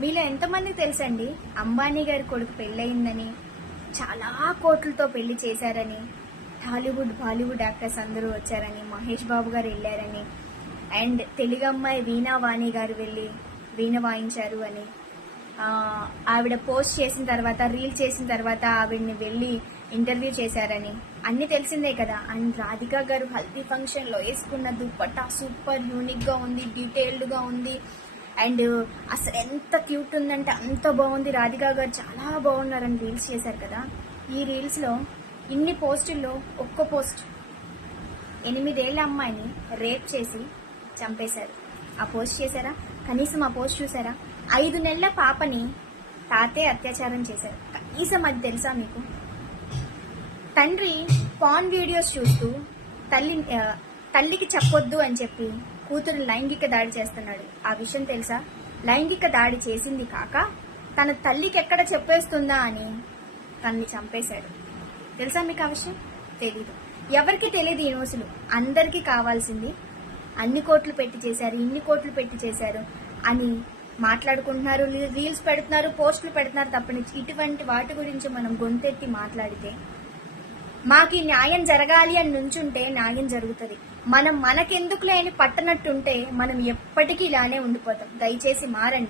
మీలో ఎంతమంది తెలుసండి? అంబానీ గారి కొడుకు పెళ్ళయిందని చాలా కోట్లతో పెళ్ళి చేశారని టాలీవుడ్ బాలీవుడ్ యాక్టర్స్ అందరూ వచ్చారని మహేష్ బాబు గారు వెళ్ళారని అండ్ తెలుగు అమ్మాయి వీణా వాణి గారు వెళ్ళి వీణ వాయించారు అని ఆవిడ పోస్ట్ చేసిన తర్వాత రీల్ చేసిన తర్వాత ఆవిడని వెళ్ళి ఇంటర్వ్యూ చేశారని అన్ని తెలిసిందే కదా. అండ్ రాధిక గారు హల్దీ ఫంక్షన్లో వేసుకున్న దుప్పట్టా సూపర్ యూనిక్గా ఉంది డీటెయిల్డ్గా ఉంది అండ్ అసలు ఎంత క్యూట్ ఉందంటే అంత బాగుంది. రాధికా గారు చాలా బాగున్నారని రీల్స్ చేశారు కదా. ఈ రీల్స్లో ఇన్ని పోస్టుల్లో ఒక్క పోస్ట్ ఎనిమిదేళ్ళ అమ్మాయిని రేప్ చేసి చంపేశారు. ఆ పోస్ట్ చేశారా? కనీసం ఆ పోస్ట్ చూసారా ఐదు నెలల పాపని తాతే అత్యాచారం చేశారు. కనీసం అది తెలుసా మీకు? తండ్రి పాన్ వీడియోస్ చూస్తూ తల్లి తల్లికి చెప్పొద్దు అని చెప్పి కూతురు లైంగిక దాడి చేస్తున్నాడు. ఆ విషయం తెలుసా? లైంగిక దాడి చేసింది కాక తన తల్లికి ఎక్కడ చెప్పేస్తుందా అని తనని చంపేశాడు. తెలుసా మీకు ఆ విషయం? తెలీదు. ఎవరికి తెలియదు ఈ రోజులు? అందరికీ కావాల్సింది అన్ని కోట్లు పెట్టి చేశారు ఇన్ని కోట్లు పెట్టి చేశారు అని మాట్లాడుకుంటున్నారు రీల్స్ పెడుతున్నారు పోస్టులు పెడుతున్నారు తప్పని ఇటువంటి వాటి గురించి మనం గొంతెత్తి మాట్లాడితే మాకు ఈ న్యాయం జరగాలి అని నుంచుంటే న్యాయం జరుగుతుంది. మనం మనకెందుకులే అని పట్టనట్టుంటే మనం ఎప్పటికీ ఇలానే ఉండిపోతాం. దయచేసి మారండి.